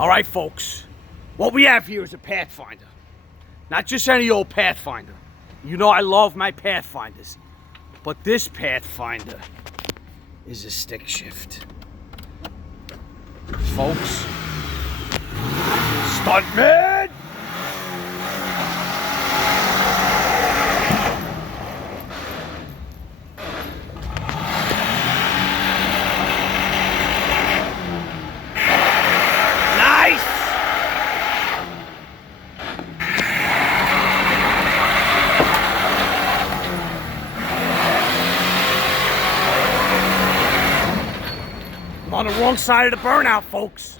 All right, folks. What we have here is a Pathfinder. Not just any old Pathfinder. You know I love my Pathfinders. But this Pathfinder is a stick shift. Folks. Stuntman! I'm on the wrong side of the burnout, folks.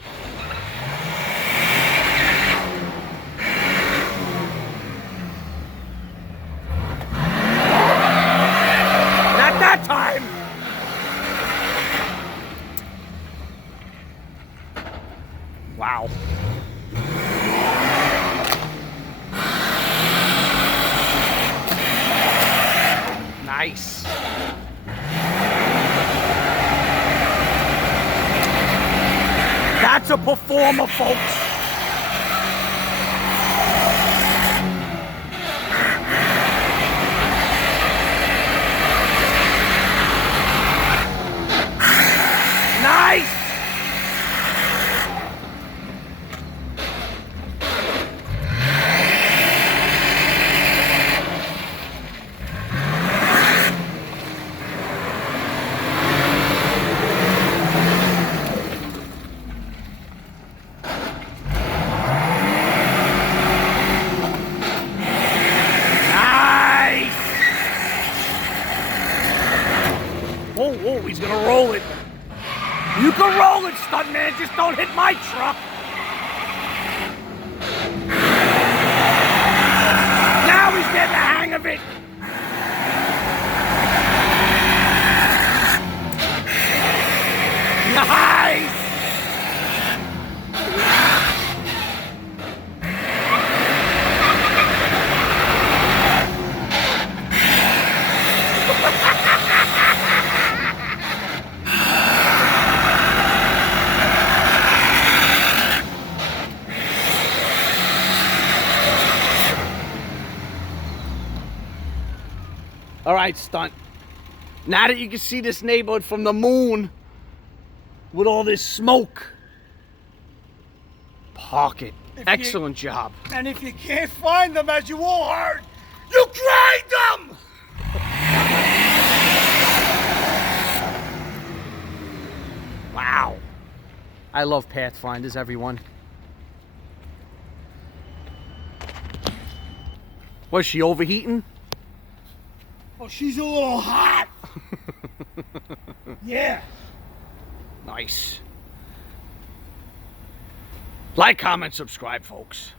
Not that time! Wow. Nice. That's a performer, folks. Nice! Oh, he's gonna roll it. You can roll it, Stuntman, just don't hit my truck. Now he's getting the hang of it. Nice! All right, Stunt. Now that you can see this neighborhood from the moon with all this smoke, park it. Excellent job. And if you can't find them, as you all heard, you grind them! Wow. I love Pathfinders, everyone. Was she overheating? Oh, she's a little hot. Yeah. Nice. Like, comment, subscribe, folks.